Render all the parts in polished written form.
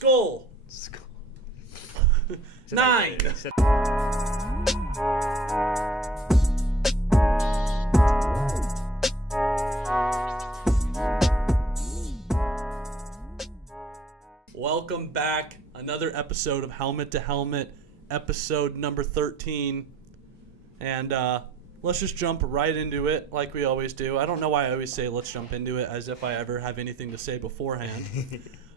Skull. 9. Welcome back. Another episode of Helmet to Helmet, episode number 13. And let's just jump right into it like we always do. I don't know why I always say let's jump into it as if I ever have anything to say beforehand.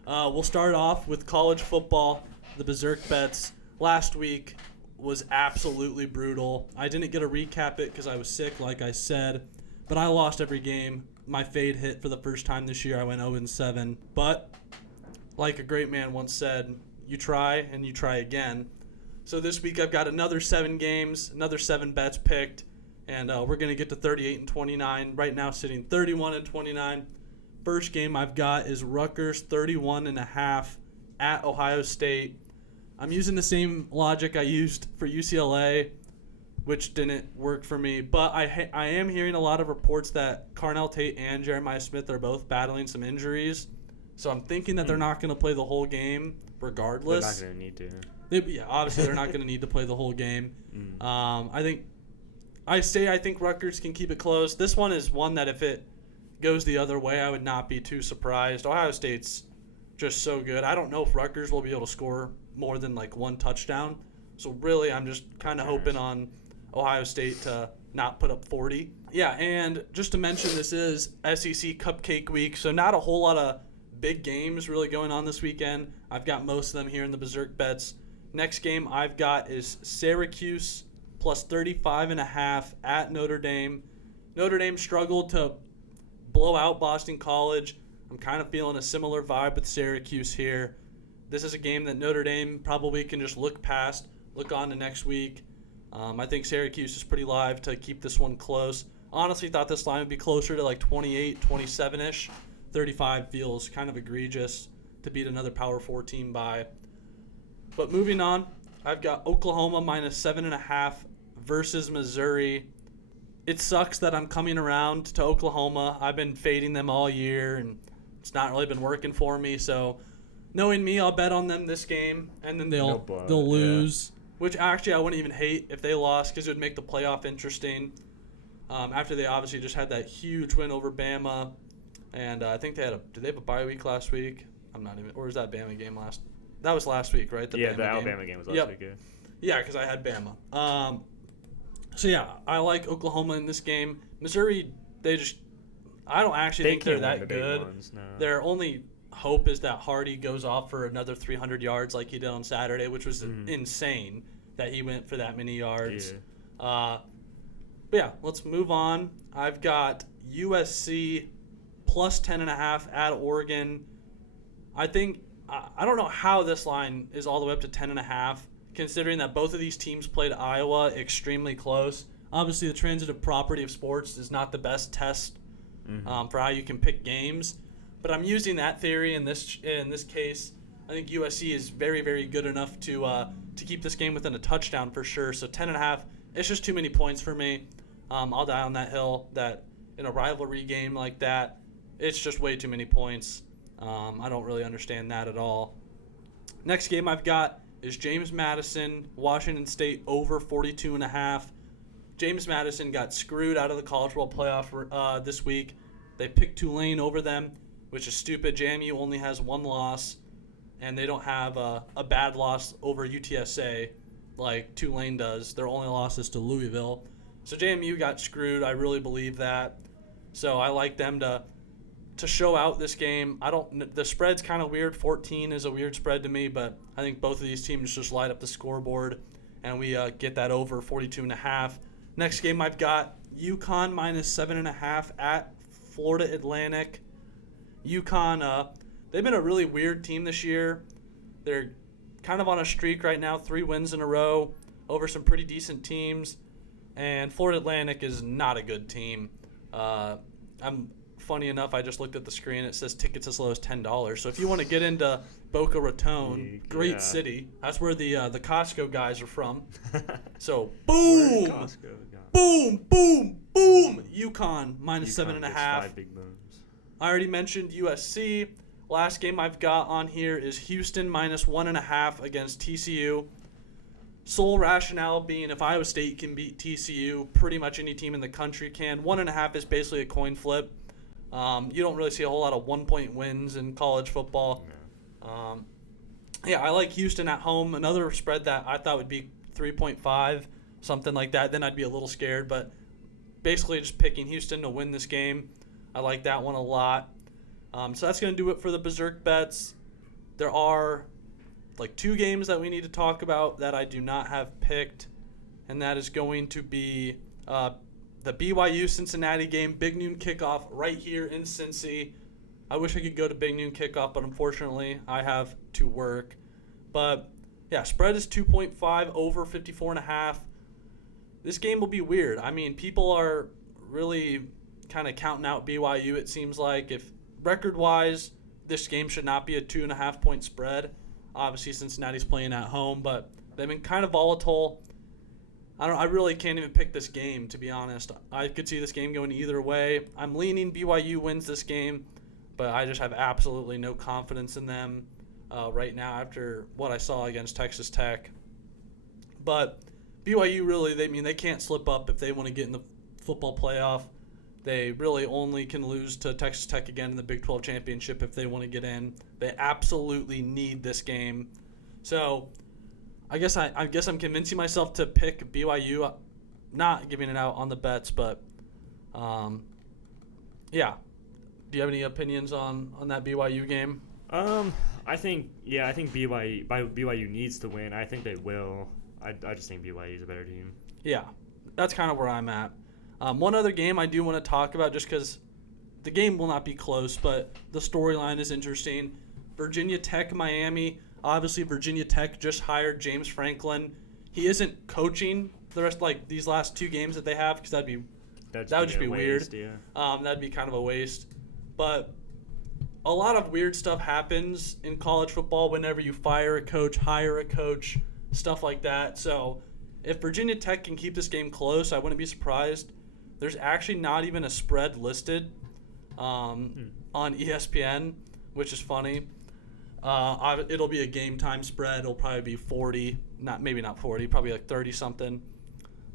We'll start off with college football. The BeZRK bets last week was absolutely brutal. I didn't get to recap it because I was sick, like I said, but I lost every game. My fade hit for the first time this year. I went 0-7. But like a great man once said, you try and you try again. So this week I've got another 7 games, another 7 bets picked, and we're going to get to 38-29. Right now sitting 31-29. First game I've got is Rutgers 31.5 at Ohio State. I'm using the same logic I used for UCLA, which didn't work for me. But I am hearing a lot of reports that Carnell Tate and Jeremiah Smith are both battling some injuries. So I'm thinking that they're not going to play the whole game regardless. They're not going to need to. Obviously they're not going to need to play the whole game. I think Rutgers can keep it close. This one is one that if it goes the other way, I would not be too surprised. Ohio State's just so good. I don't know if Rutgers will be able to score more than like one touchdown. So really, I'm just kind of hoping on Ohio State to not put up 40. Yeah, and just to mention, this is SEC Cupcake week, so not a whole lot of big games really going on this weekend. I've got most of them here in the BeZRK bets. Next game I've got is Syracuse plus 35.5 at Notre Dame. Notre Dame struggled to blow out Boston College. I'm kind of feeling a similar vibe with Syracuse here. This is a game that Notre Dame probably can just look past, look on to next week. I think Syracuse is pretty live to keep this one close. Honestly, thought this line would be closer to like 28, 27-ish. 35 feels kind of egregious to beat another Power 4 team by. But moving on, I've got Oklahoma minus 7.5 versus Missouri. It sucks that I'm coming around to Oklahoma. I've been fading them all year, and it's not really been working for me. So knowing me, I'll bet on them this game, and then they'll lose. Yeah. Which actually I wouldn't even hate if they lost because it would make the playoff interesting. After they obviously just had that huge win over Bama. And I think did they have a bye week last week? Or was that Bama game last? That was last week, right? The Alabama game was last week. Yeah, because I had Bama. So yeah, I like Oklahoma in this game. Missouri, I don't actually think they're that good. No. Their only hope is that Hardy goes off for another 300 yards like he did on Saturday, which was insane that he went for that many yards. Yeah. But yeah, let's move on. I've got USC plus 10.5 at Oregon. I don't know how this line is all the way up to 10.5, considering that both of these teams played Iowa extremely close. Obviously, the transitive property of sports is not the best test for how you can pick games, but I'm using that theory in this case. I think USC is very, very good enough to keep this game within a touchdown for sure. So 10.5, it's just too many points for me. I'll die on that hill that in a rivalry game like that, it's just way too many points. I don't really understand that at all. Next game I've got is James Madison, Washington State over 42.5. James Madison got screwed out of the College World Playoff this week. They picked Tulane over them, which is stupid. JMU only has one loss, and they don't have a bad loss over UTSA like Tulane does. Their only loss is to Louisville. So JMU got screwed. I really believe that. So I like them to show out this game. The spread's kind of weird. 14 is a weird spread to me, but I think both of these teams just light up the scoreboard, and we get that over 42.5. Next game I've got UConn minus 7.5 at Florida Atlantic. UConn, they've been a really weird team this year. They're kind of on a streak right now, 3 wins in a row over some pretty decent teams, and Florida Atlantic is not a good team. Funny enough, I just looked at the screen. It says tickets as low as $10. So if you want to get into Boca Raton, great city. That's where the Costco guys are from. So boom, boom, boom, boom. UConn minus 7.5. Big booms. I already mentioned USC. last game I've got on here is Houston minus 1.5 against TCU. Sole rationale being if Iowa State can beat TCU, pretty much any team in the country can. 1.5 is basically a coin flip. You don't really see a whole lot of 1-point wins in college football. Yeah, I like Houston at home. Another spread that I thought would be 3.5, something like that. Then I'd be a little scared, but basically just picking Houston to win this game. I like that one a lot. So that's going to do it for the BeZRK bets. There are like 2 games that we need to talk about that I do not have picked, and that is going to be the BYU-Cincinnati game, big noon kickoff right here in Cincy. I wish I could go to big noon kickoff, but unfortunately I have to work. But yeah, spread is 2.5 over 54.5. This game will be weird. I mean, people are really kind of counting out BYU, it seems like. If record-wise, this game should not be a 2.5-point spread. Obviously, Cincinnati's playing at home, but they've been kind of volatile. I really can't even pick this game, to be honest. I could see this game going either way. I'm leaning BYU wins this game, but I just have absolutely no confidence in them right now after what I saw against Texas Tech. But BYU really, they can't slip up if they want to get in the football playoff. They really only can lose to Texas Tech again in the Big 12 championship if they want to get in. They absolutely need this game. So I guess I'm convincing myself to pick BYU, not giving it out on the bets, but yeah. Do you have any opinions on that BYU game? I think BYU needs to win. I think they will. I just think BYU is a better team. Yeah, that's kind of where I'm at. One other game I do want to talk about, just because the game will not be close, but the storyline is interesting. Virginia Tech, Miami. Obviously, Virginia Tech just hired James Franklin. He isn't coaching the rest, like these last 2 games that they have, because that would just be weird. Yeah. That'd be kind of a waste. But a lot of weird stuff happens in college football whenever you fire a coach, hire a coach, stuff like that. So if Virginia Tech can keep this game close, I wouldn't be surprised. There's actually not even a spread listed on ESPN, which is funny. It'll be a game time spread. It'll probably be 40, maybe not 40, probably like 30 something.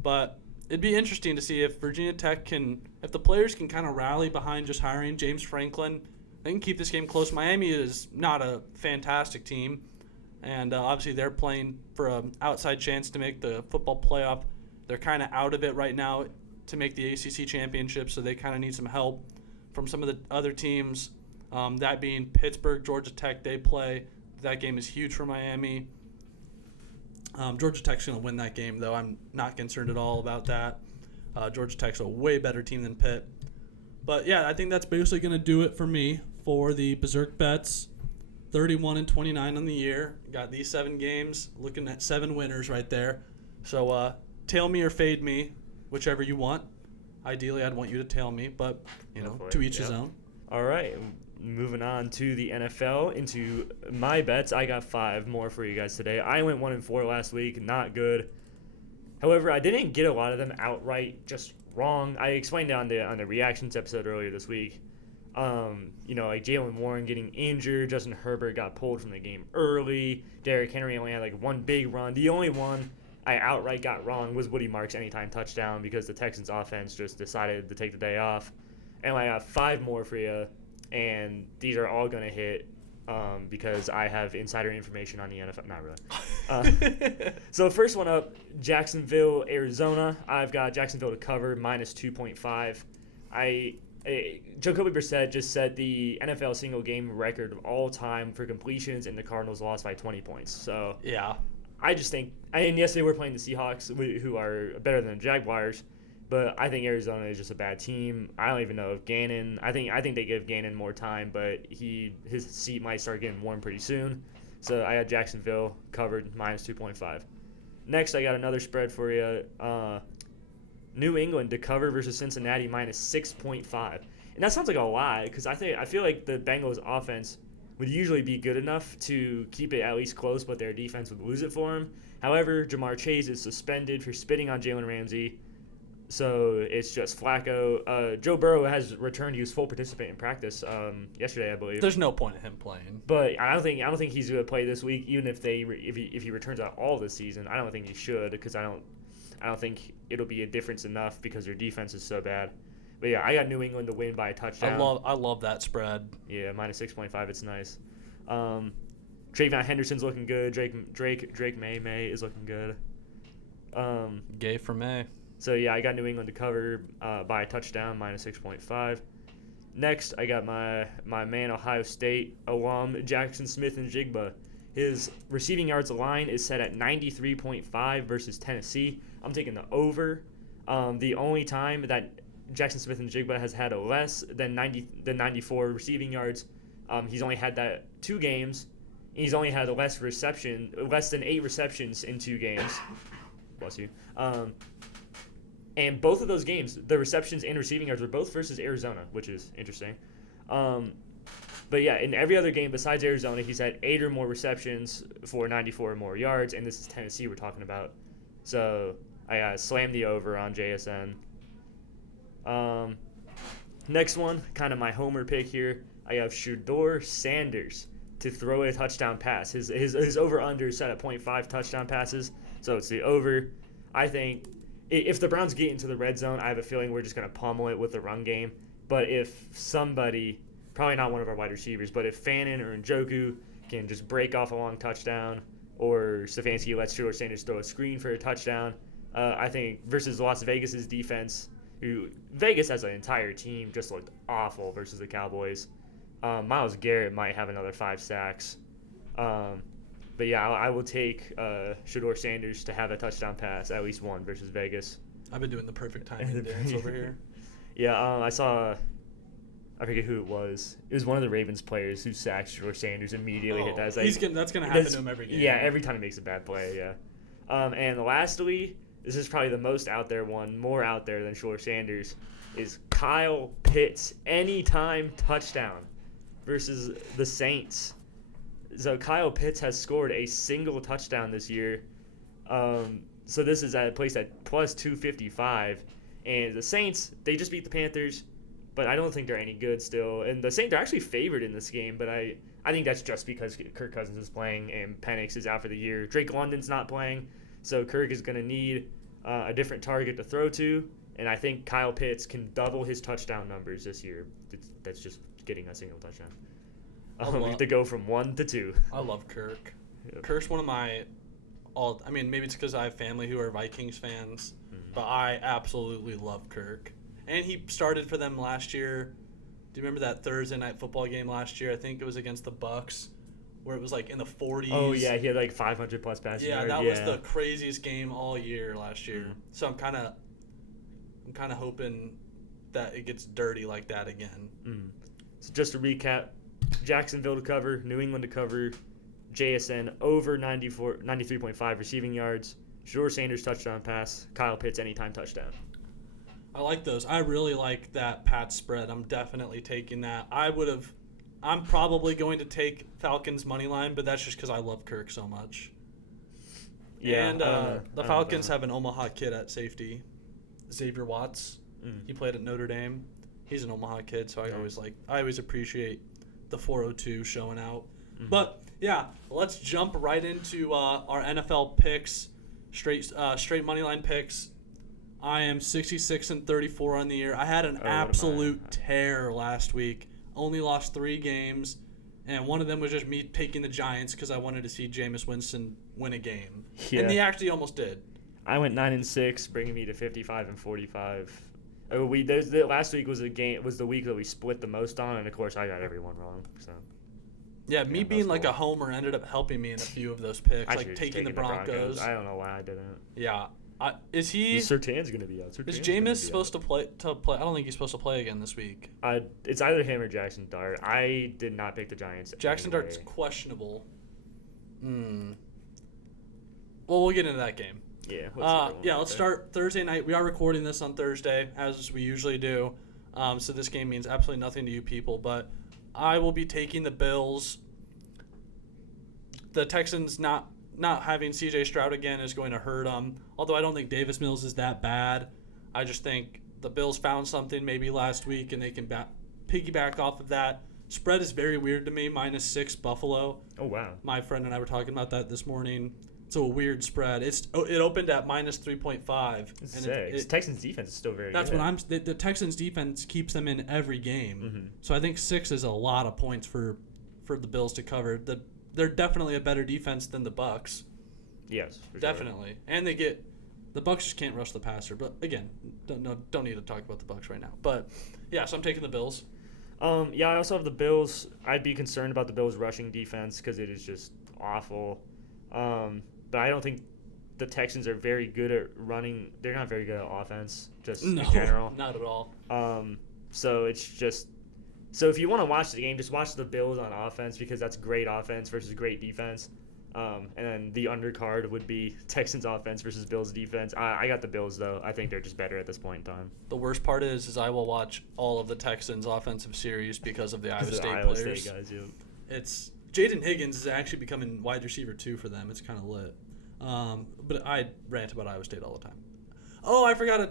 But it'd be interesting to see if Virginia Tech if the players can kind of rally behind just hiring James Franklin, they can keep this game close. Miami is not a fantastic team, and obviously they're playing for an outside chance to make the football playoff. They're kind of out of it right now to make the ACC championship, so they kind of need some help from some of the other teams. That being Pittsburgh, Georgia Tech, they play. That game is huge for Miami. Georgia Tech's going to win that game, though. I'm not concerned at all about that. Georgia Tech's a way better team than Pitt. But, yeah, I think that's basically going to do it for me for the BeZRK bets. 31-29 on the year. Got these 7 games. Looking at 7 winners right there. So, tail me or fade me, whichever you want. Ideally, I'd want you to tail me, but, to each his own. All right. Moving on to the NFL, into my bets. I got 5 more for you guys today. I went 1-4 last week, not good. However, I didn't get a lot of them outright just wrong. I explained it on the reactions episode earlier this week. Like Jalen Warren getting injured, Justin Herbert got pulled from the game early. Derrick Henry only had like 1 big run. The only one I outright got wrong was Woody Marks' anytime touchdown, because the Texans offense just decided to take the day off. And I got 5 more for you. And these are all going to hit because I have insider information on the NFL. Not really. So first one up, Jacksonville, Arizona. I've got Jacksonville to cover, minus 2.5. Jacoby Brissett just set the NFL single game record of all time for completions, and the Cardinals lost by 20 points. So yeah, I just think, and yes, they were playing the Seahawks, who are better than the Jaguars. But I think Arizona is just a bad team. I don't even know if Gannon. I think they give Gannon more time, but his seat might start getting warm pretty soon. So I got Jacksonville covered, minus 2.5. Next, I got another spread for you. New England to cover versus Cincinnati, minus 6.5. And that sounds like a lot, because I feel like the Bengals offense would usually be good enough to keep it at least close, but their defense would lose it for them. However, Jamar Chase is suspended for spitting on Jalen Ramsey. So it's just Flacco. Joe Burrow has returned. He was full participant in practice yesterday, I believe. There's no point in him playing. But I don't think he's going to play this week. Even if he returns out all this season, I don't think he should because I don't think it'll be a difference enough because their defense is so bad. But yeah, I got New England to win by a touchdown. I love that spread. Yeah, -6.5. It's nice. Travion Henderson's looking good. Drake May is looking good. Gay for May. So yeah, I got New England to cover by a touchdown, -6.5. Next, I got my man Ohio State alum Jackson Smith-Njigba. His receiving yards line is set at 93.5 versus Tennessee. I'm taking the over. The only time that Jackson Smith-Njigba has had a less than 94 receiving yards, he's only had that 2 games. He's only had less than 8 receptions in 2 games. Bless you. And both of those games, the receptions and receiving yards were both versus Arizona, which is interesting. But yeah, in every other game besides Arizona, he's had 8 or more receptions for 94 or more yards, and this is Tennessee we're talking about. So I slammed the over on JSN. Next one, kind of my homer pick here. I have Shedeur Sanders to throw a touchdown pass. His over-under is set at 0.5 touchdown passes, so it's the over. I think if the Browns get into the red zone, I have a feeling we're just going to pummel it with the run game. But if somebody, probably not one of our wide receivers, but if Fannin or Njoku can just break off a long touchdown, or Stefanski lets Shedeur Sanders throw a screen for a touchdown, I think versus Las Vegas's defense, Vegas as an entire team just looked awful versus the Cowboys. Myles Garrett might have another 5 sacks. But yeah, I will take Shedeur Sanders to have a touchdown pass, at least one, versus Vegas. I've been doing the perfect timing dance over here. Yeah, I forget who it was. It was one of the Ravens players who sacked Shedeur Sanders immediately. Hit that. That's going to happen to him every game. Yeah, every time he makes a bad play, yeah. And lastly, this is probably the most out there one, more out there than Shedeur Sanders, is Kyle Pitts anytime touchdown versus the Saints. So Kyle Pitts has scored a single touchdown this year. So this is placed at plus 255. And the Saints, they just beat the Panthers, but I don't think they're any good still. And the Saints are actually favored in this game, but I think that's just because Kirk Cousins is playing and Penix is out for the year. Drake London's not playing, so Kirk is going to need a different target to throw to. And I think Kyle Pitts can double his touchdown numbers this year. That's just getting a single touchdown. We have to go from 1 to 2. I love Kirk. Yep. Kirk's one of my maybe it's because I have family who are Vikings fans, but I absolutely love Kirk. And he started for them last year. Do you remember that Thursday night football game last year? I think it was against the Bucks, where it was like in the 40s. Oh yeah, he had like 500 plus passing yards. That was the craziest game all year last year. So I'm kind of hoping that it gets dirty like that again. So just to recap, Jacksonville to cover, New England to cover, JSN over 93.5 receiving yards, Shedeur Sanders touchdown pass, Kyle Pitts anytime touchdown. I like those. I really like that Pat spread. I'm definitely taking that. I'm probably going to take Falcons money line, but that's just because I love Kirk so much. Yeah. And the Falcons have an Omaha kid at safety, Xavier Watts. He played at Notre Dame. He's an Omaha kid, so I always appreciate the 402 showing out. But yeah, let's jump right into our NFL picks, straight money line picks. I am 66-34 on the year. I had an absolute tear last week. Only lost 3 games, and one of them was just me taking the Giants because I wanted to see Jameis Winston win a game, and he actually almost did. I went 9-6, bringing me to 55-45. Last week was the week that we split the most on, and of course I got everyone wrong. So yeah, me being like a homer ended up helping me in a few of those picks, like taking the Broncos. I don't know why I didn't. Yeah, is he? Surtain's going to be out. Is Jameis supposed to play? I don't think he's supposed to play again this week. It's either him or Jackson Dart. I did not pick the Giants. Jackson Dart's questionable. Well, we'll get into that game. Yeah. Let's start Thursday night. We are recording this on Thursday, as we usually do. So this game means absolutely nothing to you people, but I will be taking the Bills. The Texans not having C.J. Stroud again is going to hurt them, although I don't think Davis Mills is that bad. I just think the Bills found something maybe last week, and they can piggyback off of that. Spread is very weird to me, -6 Buffalo. Oh, wow. My friend and I were talking about that this morning. It's a weird spread. It opened at -3.5. And Texans defense is still very that's good. That's what the Texans defense keeps them in every game. Mm-hmm. So I think 6 is a lot of points for the Bills to cover. They're definitely a better defense than the Bucs. Yes, for definitely. Sure. And the Bucs just can't rush the passer. But again, don't need to talk about the Bucs right now. But yeah, so I'm taking the Bills. Yeah, I also have the Bills. I'd be concerned about the Bills' rushing defense because it is just awful. But I don't think the Texans are very good at running. They're not very good at offense, just in general. Not at all. So it's just – so if you want to watch the game, just watch the Bills on offense because that's great offense versus great defense. And then the undercard would be Texans offense versus Bills defense. I got the Bills, though. I think they're just better at this point in time. The worst part is I will watch all of the Texans offensive series because of the Iowa State Iowa players. State guys, yeah. It's Jaden Higgins is actually becoming wide receiver 2 for them. It's kind of lit. But I rant about Iowa State all the time. Oh, I forgot to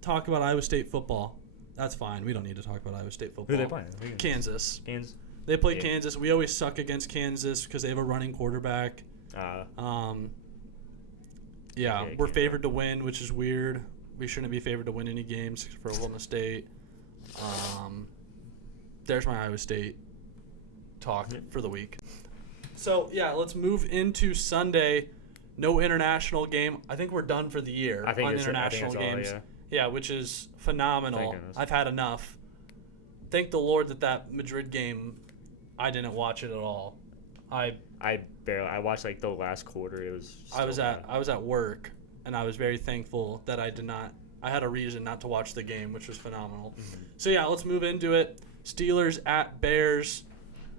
talk about Iowa State football. That's fine. We don't need to talk about Iowa State football. Who are they playing? Kansas. Kansas. They play Kansas. We always suck against Kansas because they have a running quarterback. We're favored to win, which is weird. We shouldn't be favored to win any games for Oklahoma State. There's my Iowa State talk for the week. So, yeah, let's move into Sunday. No international game. I think we're done for the year on international games. Yeah, which is phenomenal. I've had enough. Thank the Lord that Madrid game, I didn't watch it at all. I watched like the last quarter. It was. I was at work, and I was very thankful that I did not. I had a reason not to watch the game, which was phenomenal. Mm-hmm. So yeah, let's move into it. Steelers at Bears.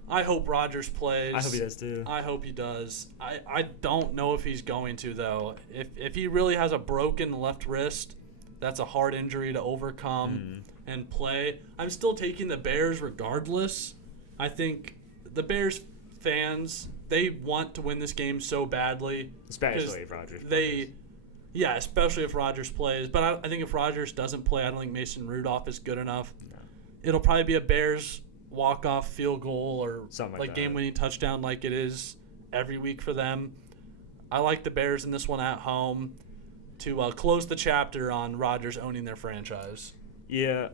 I hope Rodgers plays. I hope he does too. I hope he does. I don't know if he's going to though. If he really has a broken left wrist, that's a hard injury to overcome and play. I'm still taking the Bears regardless. I think the Bears fans, they want to win this game so badly. Especially if Rodgers plays. Yeah, especially if Rodgers plays. But I think if Rodgers doesn't play, I don't think Mason Rudolph is good enough. No. It'll probably be a Bears walk-off field goal or something like game-winning touchdown like it is every week for them. I like the Bears in this one at home to close the chapter on Rodgers owning their franchise. Yeah,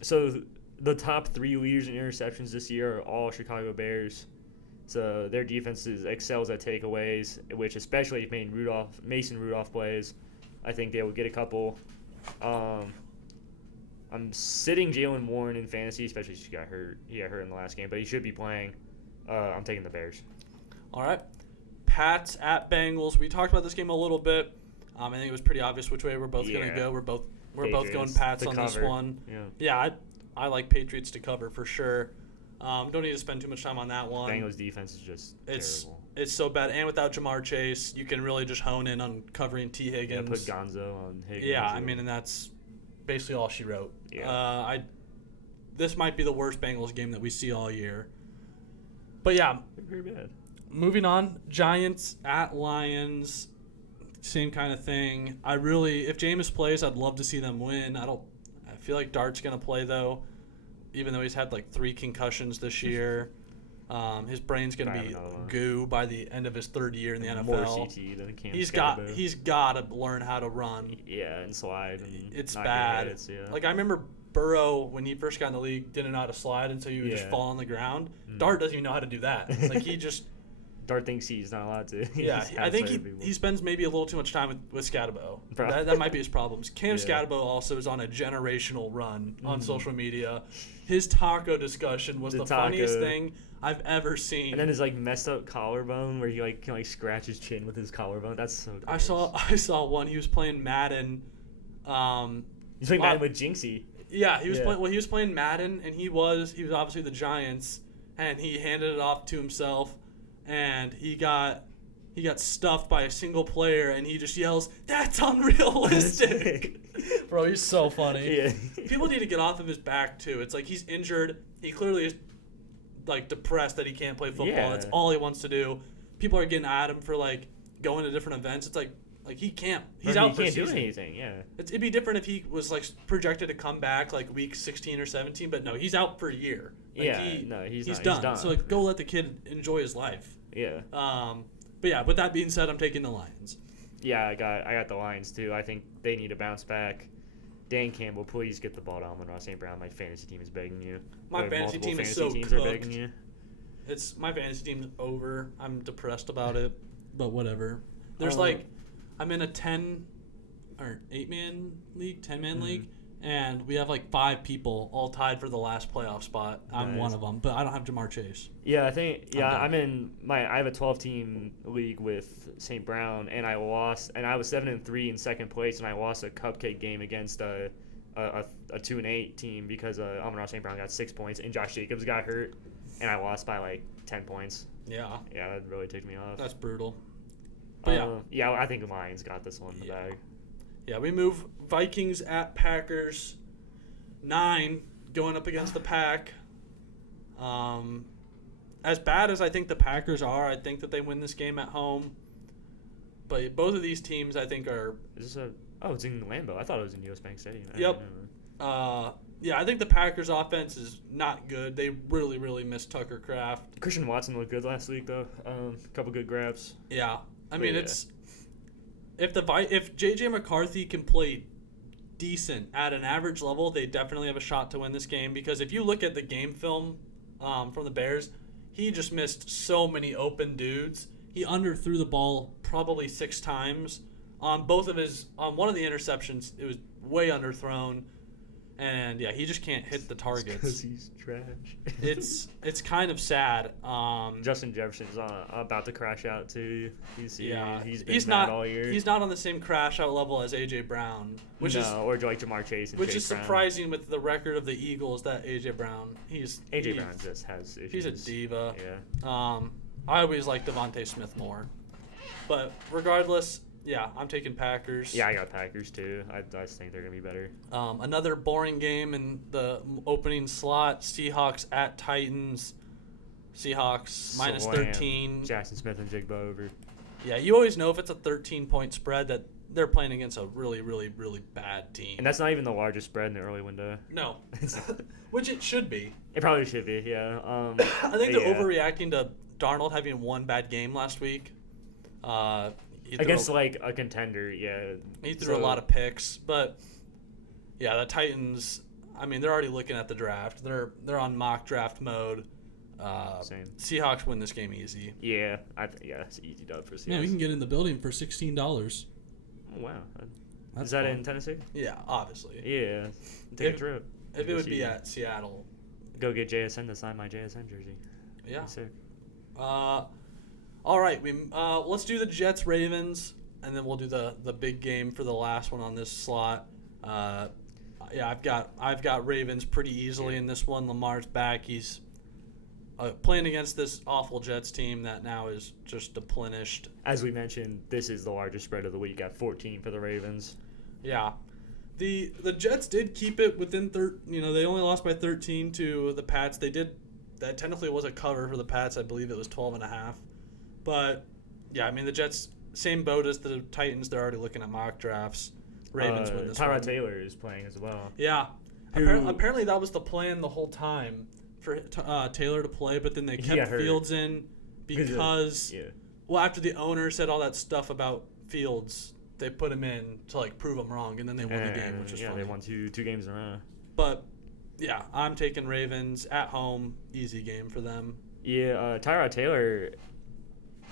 so the top 3 leaders in interceptions this year are all Chicago Bears. So their defense excels at takeaways, which especially if Mason Rudolph plays, I think they will get a couple. I'm sitting Jaylen Warren in fantasy, especially since he got hurt. He got hurt in the last game, but he should be playing. I'm taking the Bears. All right. Pats at Bengals. We talked about this game a little bit. I think it was pretty obvious which way we're both going to go. We're both going Pats on this one. Yeah, I like Patriots to cover for sure. Don't need to spend too much time on that one. Bengals defense is just terrible. It's so bad. And without Jamar Chase, you can really just hone in on covering T. Higgins. Yeah, put Gonzo on Higgins. Yeah, I mean, and that's basically all she wrote. Yeah. This might be the worst Bengals game that we see all year. But yeah. Very bad. Moving on, Giants at Lions. Same kind of thing. If Jameis plays, I'd love to see them win. I feel like Dart's going to play, though, even though he's had like 3 concussions this year. His brain's going to be goo by the end of his 3rd year in the NFL. More CT than Cam He's got to learn how to run. Yeah, and slide. It's bad. Like, I remember Burrow, when he first got in the league, didn't know how to slide, and so he would just fall on the ground. Dart doesn't even know how to do that. Like, he just... Dart thinks he's not allowed to. Yeah, I think he spends maybe a little too much time with Scatabo. That might be his problems. Cam Scatabo also is on a generational run on social media. His taco discussion was the funniest thing I've ever seen. And then his like messed up collarbone where he like can scratch his chin with his collarbone. That's so gross. I saw one. He was playing Madden. He's playing Madden with Jinxie. Yeah, he was playing Madden, and he was obviously the Giants, and he handed it off to himself. And he got stuffed by a single player, and he just yells, "That's unrealistic!" Bro, he's so funny. Yeah. People need to get off of his back too. It's like he's injured. He clearly is like depressed that he can't play football. Yeah. That's all he wants to do. People are getting at him for like going to different events. It's like, Like he can't. He's out for He a can't season. do anything. Yeah. It'd be different if he was like projected to come back like week 16 or 17, but no, he's out for a year. Like, He's not. done. He's done. So like, go let the kid enjoy his life. Yeah. But yeah, with that being said, I'm taking the Lions. Yeah, I got the Lions too. I think they need to bounce back. Dan Campbell, please get the ball to Amon-Ra St. Brown. My fantasy team is begging you. My fantasy team is so teams cooked. are begging you. It's my fantasy team's over. I'm depressed about it, but whatever. There's I'm in a 10 or 8-man league, 10-man league, and we have like 5 people all tied for the last playoff spot. I'm one of them, but I don't have Jamar Chase. Yeah, I have a 12-team league with St. Brown, and I lost, and I was 7-3 in second place, and I lost a cupcake game against a 2-8 team because Amon-Ra St. Brown got 6 points and Josh Jacobs got hurt, and I lost by like 10 points. Yeah. Yeah, that really ticked me off. That's brutal. But yeah, I think the Lions got this one in the bag. Yeah, we move Vikings at Packers. 9 going up against the Pack. As bad as I think the Packers are, I think that they win this game at home. But both of these teams, I think, are. Is this it's in Lambeau. I thought it was in US Bank Stadium. Yep. Yeah, I think the Packers' offense is not good. They really, really miss Tucker Kraft. Christian Watson looked good last week, though. A couple good grabs. Yeah. I mean, it's if J.J. McCarthy can play decent at an average level, they definitely have a shot to win this game. Because if you look at the game film from the Bears, he just missed so many open dudes. He underthrew the ball probably 6 times. On one of the interceptions, it was way underthrown. And yeah, he just can't hit the targets because he's trash. it's kind of sad. Justin Jefferson's about to crash out too. He's been not all year. He's not on the same crash out level as AJ Brown, or like Jamar Chase. And which Chase is surprising with the record of the Eagles that AJ Brown. Brown just has issues. He's a diva. Yeah. I always like Devontae Smith more, but regardless. Yeah, I'm taking Packers. Yeah, I got Packers too. I just think they're going to be better. Another boring game in the opening slot. Seahawks at Titans. Seahawks minus 13. Jackson Smith and Jigba over. Yeah, you always know if it's a 13-point spread that they're playing against a really, really, really bad team. And that's not even the largest spread in the early window. No. Which it should be. It probably should be, yeah. I think they're overreacting to Darnold having one bad game last week. Against like a contender, yeah. He threw a lot of picks, but yeah, the Titans. I mean, they're already looking at the draft. They're on mock draft mode. Same. Seahawks win this game easy. Yeah, it's an easy dub for Seahawks. Yeah, we can get in the building for $16. Oh, wow, That's is that fun. In Tennessee? Yeah, obviously. Yeah, take a trip. If it would be at Seattle, go get JSN to sign my JSN jersey. Yeah. Sick. All right, let's do the Jets Ravens, and then we'll do the big game for the last one on this slot. Yeah, I've got Ravens pretty easily in this one. Lamar's back. He's playing against this awful Jets team that now is just deplenished. As we mentioned, this is the largest spread of the week at 14 for the Ravens. Yeah, the Jets did keep it within they only lost by 13 to the Pats. That technically was a cover for the Pats. I believe it was 12.5. But, yeah, I mean, the Jets, same boat as the Titans. They're already looking at mock drafts. Ravens win this one. Tyrod Taylor is playing as well. Yeah. Apparently that was the plan the whole time for Taylor to play, but then they kept Fields in because, well, after the owner said all that stuff about Fields, they put him in to, like, prove him wrong, and then they won the game, which was funny. They won two games in a row. But, yeah, I'm taking Ravens at home. Easy game for them. Yeah, Tyrod Taylor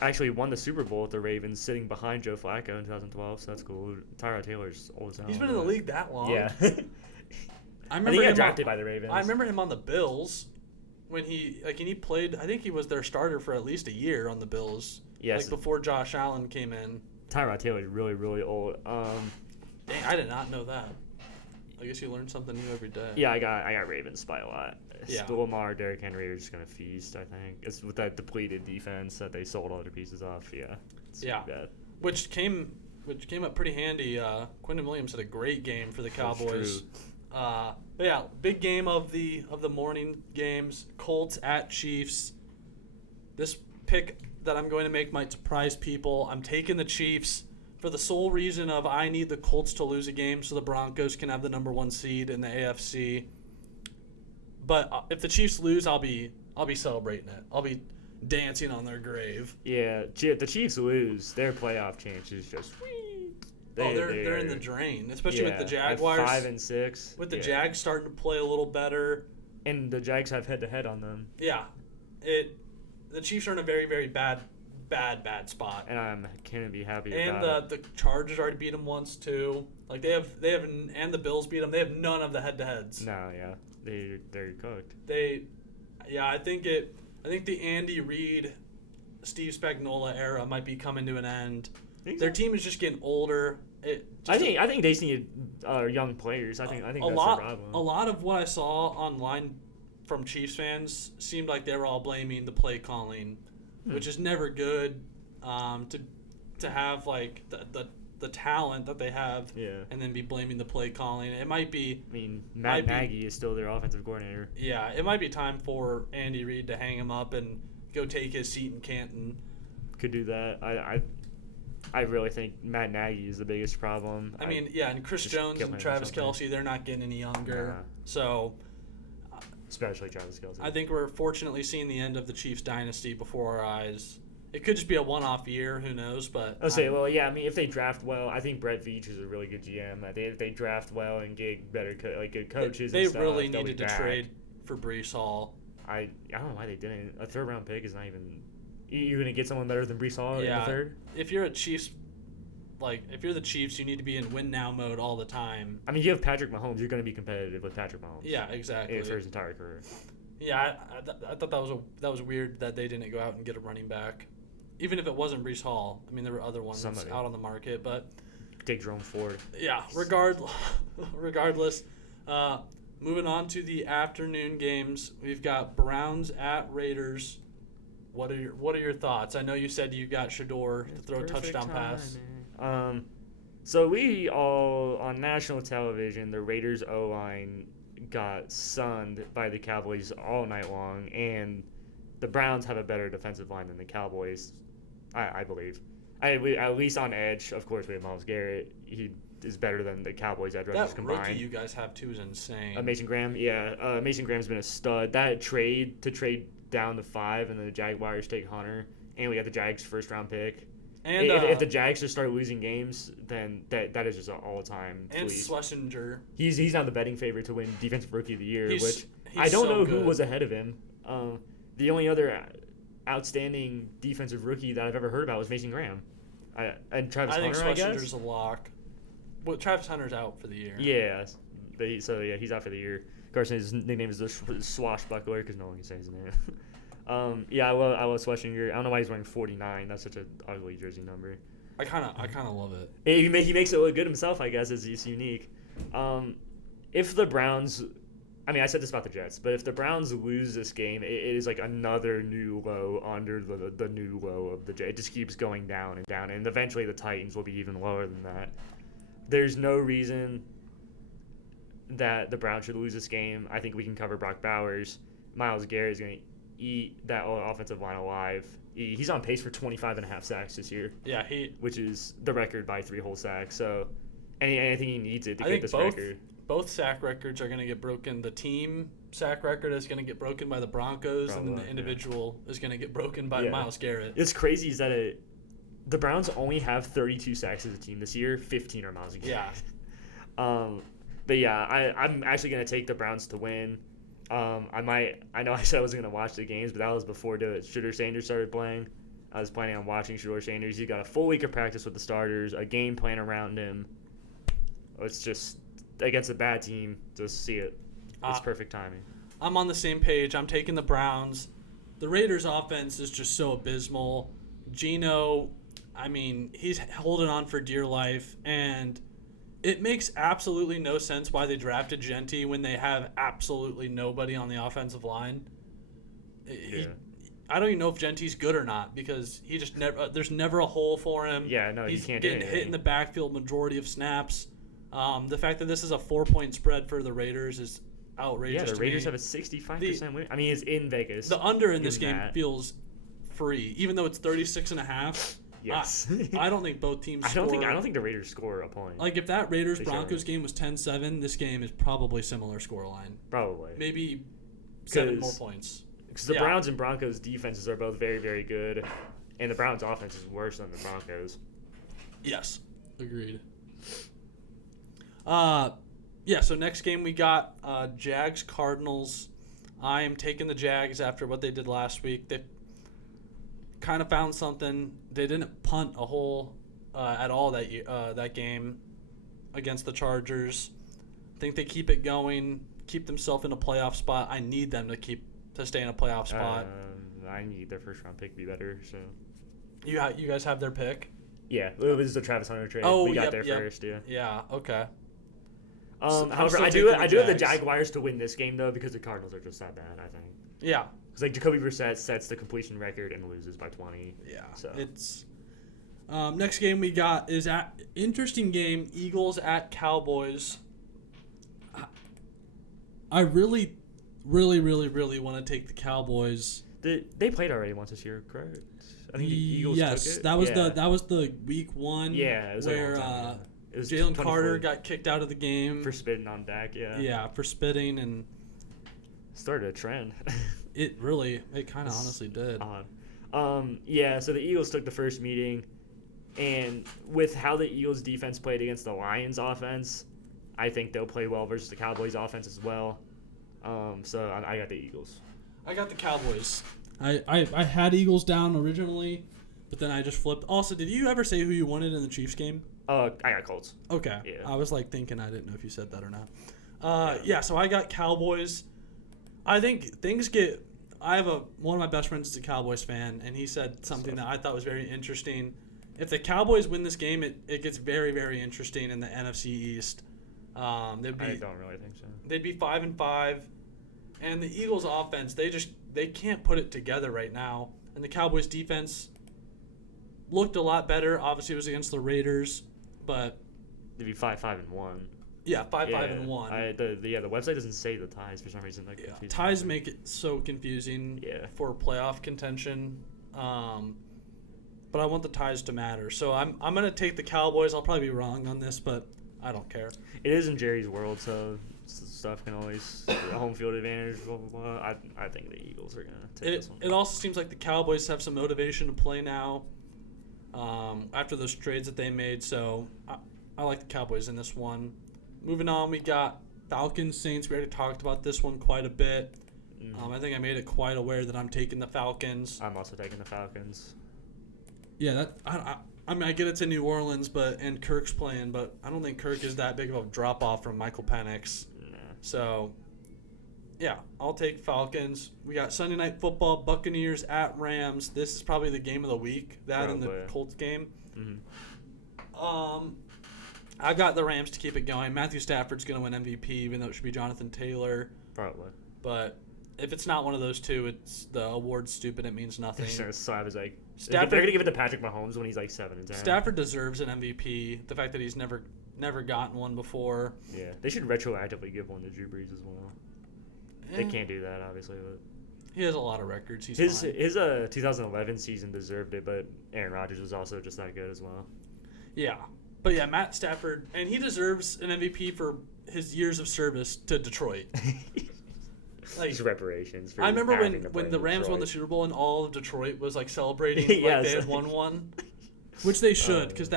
actually won the Super Bowl with the Ravens sitting behind Joe Flacco in 2012, so that's cool. Tyrod Taylor's old as hell. He's been in the league that long. Yeah. I think he got drafted by the Ravens. I remember him on the Bills when he played. I think he was their starter for at least a year on the Bills. Yes. Like before Josh Allen came in. Tyrod Taylor's really, really old. Dang, I did not know that. I guess you learn something new every day. Yeah, I got Ravens by a lot. Yeah. Lamar, Derrick Henry are just gonna feast. I think it's with that depleted defense that they sold other pieces off. Yeah. It's bad. Which came up pretty handy. Quentin Williams had a great game for the Cowboys. But yeah, big game of the morning games. Colts at Chiefs. This pick that I'm going to make might surprise people. I'm taking the Chiefs for the sole reason of I need the Colts to lose a game so the Broncos can have the number 1 seed in the AFC. But if the Chiefs lose, I'll be celebrating it. I'll be dancing on their grave. Yeah, if the Chiefs lose, their playoff chance is just. They're in the drain, especially with the Jaguars. 5-6. With the Jags starting to play a little better. And the Jags have head-to-head on them. Yeah. The Chiefs are in a very, very bad spot. And I can't be happy about it. And the Chargers already beat them once, too. Like, they have, and the Bills beat them. They have none of the head-to-heads. No, yeah. They're cooked. I think the Andy Reid, Steve Spagnuolo era might be coming to an end. Their team is just getting older. I think they just need young players. I think that's the problem. A lot of what I saw online from Chiefs fans seemed like they were all blaming the play calling, which is never good. To have like the talent that they have, and then be blaming the play calling. It might be. I mean, Matt Nagy is still their offensive coordinator. Yeah, it might be time for Andy Reid to hang him up and go take his seat in Canton. Could do that. I really think Matt Nagy is the biggest problem. I mean, and Chris Jones and Travis Kelce, they're not getting any younger. So, especially Travis Kelce. I think we're fortunately seeing the end of the Chiefs dynasty before our eyes. It could just be a one-off year, who knows? But if they draft well, I think Brett Veach is a really good GM. If they draft well and get better, good coaches, they really needed to trade for Breece Hall. I don't know why they didn't. A third-round pick is not even. You're gonna get someone better than Breece Hall in the third? If you're the Chiefs, you need to be in win now mode all the time. I mean, you have Patrick Mahomes. You're gonna be competitive with Patrick Mahomes. Yeah, exactly. For his entire career. Yeah, I thought that was weird that they didn't go out and get a running back, even if it wasn't Breece Hall. I mean, there were other ones out on the market, but take Jerome Ford. Yeah, regardless. Moving on to the afternoon games, we've got Browns at Raiders. What are your thoughts? I know you said you got Shador to throw a touchdown pass. So we all on national television, the Raiders O-line got sunned by the Cowboys all night long, and the Browns have a better defensive line than the Cowboys, I believe. At least on edge, of course, we have Myles Garrett. He is better than the Cowboys edge rushers combined. That rookie you guys have too is insane. Mason Graham, Mason Graham's been a stud. That trade down to 5, and then the Jaguars take Hunter, and we got the Jags first-round pick. And if the Jags just start losing games, then that is just an all-time and fleece. Schlesinger. He's now the betting favorite to win Defensive Rookie of the Year, which I don't know who was ahead of him. The only other outstanding defensive rookie that I've ever heard about was Mason Graham. And Travis Hunter, I guess. I think Schlesinger's a lock. Well, Travis Hunter's out for the year. Yeah, he's out for the year. Of course, his nickname is the Swashbuckler because no one can say his name. I love Schlesinger. I don't know why he's wearing 49. That's such an ugly jersey number. I kind of love it. He makes it look good himself, I guess. It's unique. If the Browns, I said this about the Jets, but if the Browns lose this game, it is like another new low under the new low of the Jets. It just keeps going down and down, and eventually the Titans will be even lower than that. There's no reason that the Browns should lose this game. I think we can cover Brock Bowers. Myles Garrett is going to eat that offensive line alive. He's on pace for 25.5 sacks this year. Yeah, which is the record by 3 whole sacks. So, anything he needs it to get this record. Both sack records are going to get broken. The team sack record is going to get broken by the Broncos, and then the individual is going to get broken by Myles Garrett. It's crazy is that the Browns only have 32 sacks as a team this year. 15 are Myles Garrett. Yeah. But yeah, I'm actually going to take the Browns to win. I know I said I wasn't going to watch the games, but that was before Shedeur Sanders started playing. I was planning on watching Shedeur Sanders. He got a full week of practice with the starters, a game plan around him. It's just, against a bad team, just see it. It's perfect timing. I'm on the same page. I'm taking the Browns. The Raiders' offense is just so abysmal. Geno, he's holding on for dear life, and it makes absolutely no sense why they drafted Genti when they have absolutely nobody on the offensive line. I don't even know if Genti's good or not because he just there's never a hole for him. Yeah, no, he's he can't getting hit in the backfield majority of snaps. The fact that this is a 4-point spread for the Raiders is outrageous. Yeah, the Raiders have a 65% win. It's in Vegas. The under in this game feels free, even though it's 36.5. Yes. I don't think both teams. I don't think the Raiders score a point. Like if that Raiders Broncos game was 10-7, this game is probably similar scoreline. Probably. Maybe 7 more points. Because the Browns and Broncos defenses are both very, very good, and the Browns offense is worse than the Broncos. Yes, agreed. So next game we got Jags Cardinals. I am taking the Jags after what they did last week. They kind of found something. They didn't punt a hole at all that game against the Chargers. I think they keep it going, keep themselves in a playoff spot. I need them to stay in a playoff spot. I need their first round pick to be better. So you guys have their pick? Yeah, it was the Travis Hunter trade. Oh, we got there first. Yeah. Yeah. Okay. However, I do have the Jaguars to win this game though because the Cardinals are just that bad. I think. Yeah. Because like Jacoby Brissett sets the completion record and loses by 20. Yeah. So it's next game we got is interesting game, Eagles at Cowboys. I really want to take the Cowboys. They played already once this year, correct? I think the Eagles took it. That was the week 1. Yeah, it was where Jalen Carter got kicked out of the game for spitting on Dak. Yeah. Yeah, for spitting and started a trend. It kind of honestly did. So the Eagles took the first meeting, and with how the Eagles defense played against the Lions offense, I think they'll play well versus the Cowboys offense as well. So I got the Eagles. I got the Cowboys. I had Eagles down originally, but then I just flipped. Also, did you ever say who you wanted in the Chiefs game? I got Colts. Okay. Yeah. I was thinking I didn't know if you said that or not. So I got Cowboys. I think things get. I have one of my best friends is a Cowboys fan, and he said something that I thought was very interesting. If the Cowboys win this game, it gets very, very interesting in the NFC East. I don't really think so. They'd be 5-5, and the Eagles' offense they can't put it together right now, and the Cowboys' defense looked a lot better. Obviously, it was against the Raiders, but they'd be 5-1. Yeah, 5-1. The website doesn't say the ties for some reason. Ties make it so confusing for playoff contention. But I want the ties to matter. So I'm gonna take the Cowboys. I'll probably be wrong on this, but I don't care. It is in Jerry's world, so stuff can always home field advantage. Blah blah blah. I think the Eagles are gonna take this one. It also seems like the Cowboys have some motivation to play now. After those trades that they made, so I like the Cowboys in this one. Moving on, we got Falcons Saints. We already talked about this one quite a bit. I think I made it quite aware that I'm taking the Falcons. I'm also taking the Falcons. Yeah, I mean, I get it's in New Orleans, and Kirk's playing, but I don't think Kirk is that big of a drop off from Michael Penix. Nah. So, yeah, I'll take Falcons. We got Sunday Night Football, Buccaneers at Rams. This is probably the game of the week. And the Colts game. Mm-hmm. I've got the Rams to keep it going. Matthew Stafford's going to win MVP, even though it should be Jonathan Taylor. Probably. But if it's not one of those two, it's the award's stupid. It means nothing. So I was like, Stafford, they're going to give it to Patrick Mahomes when he's like 7-10. Stafford deserves an MVP. The fact that he's never gotten one before. Yeah, they should retroactively give one to Drew Brees as well. They can't do that, obviously. But he has a lot of records. His 2011 season deserved it, but Aaron Rodgers was also just that good as well. Yeah. But yeah, Matt Stafford, and he deserves an MVP for his years of service to Detroit. These reparations. I remember when the Rams won the Super Bowl and all of Detroit was like celebrating they had won one, which they should, because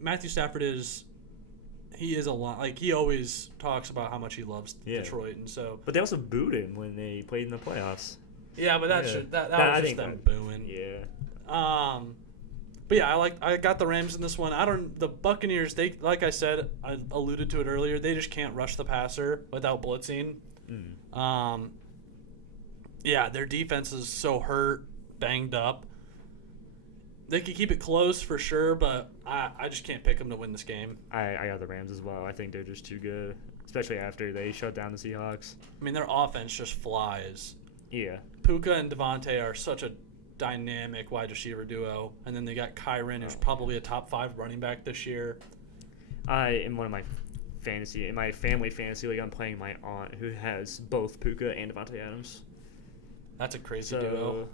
Matthew Stafford he is a lot. Like he always talks about how much he loves Detroit, and so. But they also booed him when they played in the playoffs. Yeah, but that was just them booing. Yeah. But yeah, I got the Rams in this one. The Buccaneers, they, like I said, I alluded to it earlier, they just can't rush the passer without blitzing. Their defense is so hurt, banged up. They could keep it close for sure, but I just can't pick them to win this game. I got the Rams as well. I think they're just too good, especially after they shut down the Seahawks. I mean, their offense just flies. Yeah. Puka and Devontae are such a dynamic wide receiver duo, and then they got Kyren, who's probably a top 5 running back this year. In my family fantasy league, I'm playing my aunt who has both Puka and Devontae Adams. That's a crazy duo.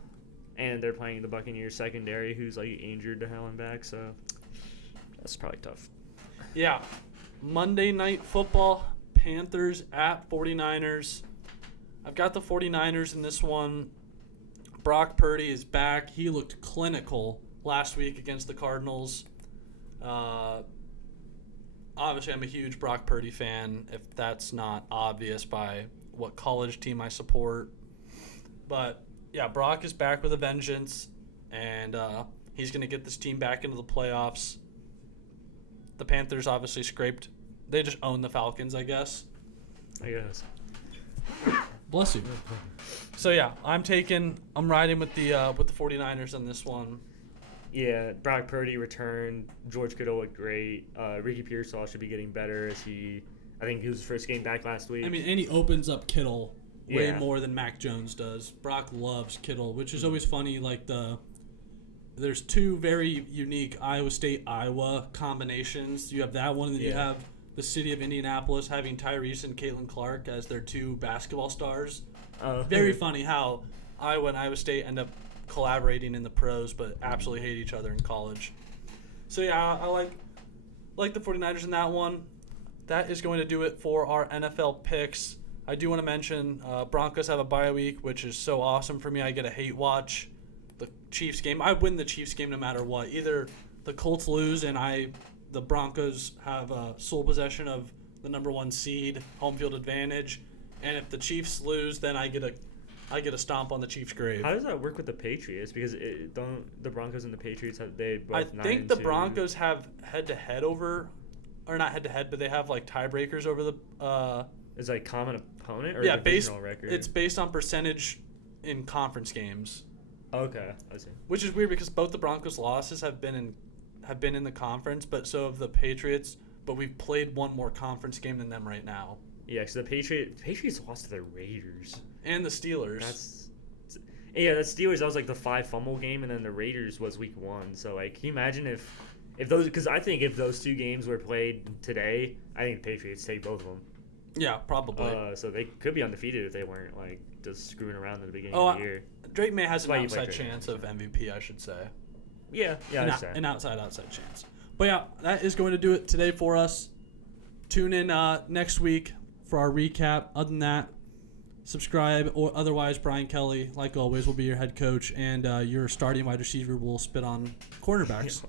and they're playing the Buccaneers secondary, who's like injured to hell and back. So that's probably tough. Yeah. Monday Night Football, Panthers at 49ers. I've got the 49ers in this one. Brock Purdy is back. He looked clinical last week against the Cardinals. Obviously, I'm a huge Brock Purdy fan, if that's not obvious by what college team I support. But, yeah, Brock is back with a vengeance, and he's going to get this team back into the playoffs. The Panthers obviously scraped. They just own the Falcons, I guess. Bless you. So, yeah, I'm riding with the 49ers on this one. Yeah, Brock Purdy returned. George Kittle looked great. Ricky Pearsall should be getting better I think he was his first game back last week. I mean, and he opens up Kittle way more than Mac Jones does. Brock loves Kittle, which is always funny. Like there's two very unique Iowa State-Iowa combinations. You have that one, and then you have the city of Indianapolis having Tyrese and Caitlin Clark as their two basketball stars. Very funny how Iowa and Iowa State end up collaborating in the pros, but absolutely hate each other in college. So, yeah, I like the 49ers in that one. That is going to do it for our NFL picks. I do want to mention Broncos have a bye week, which is so awesome for me. I get to hate watch the Chiefs game. I win the Chiefs game no matter what. Either the Colts lose and the Broncos have sole possession of the number 1 seed, home field advantage, and if the Chiefs lose, then I get a stomp on the Chiefs' grave. How does that work with the Patriots? Because don't the Broncos and the Patriots have both 9-2? I think the Broncos have head-to-head over, or not head-to-head, but they have like tiebreakers over the. Is like common opponent or divisional record? It's based on percentage in conference games. Okay, I see. Which is weird because both the Broncos' losses have been in the conference, but so have the Patriots. But we've played one more conference game than them right now. Yeah, because the Patriots lost to the Raiders. And the Steelers. The Steelers, that was like the 5 fumble game, and then the Raiders was week 1. So, like, can you imagine if those, because I think if those 2 games were played today, I think the Patriots take both of them. Yeah, probably. So they could be undefeated if they weren't, like, just screwing around at the beginning of the year. Drake May has an outside chance of MVP, I should say. Yeah, an outside chance. But, yeah, that is going to do it today for us. Tune in next week for our recap. Other than that, subscribe, or otherwise Brian Kelly, like always, will be your head coach, and your starting wide receiver will spit on cornerbacks.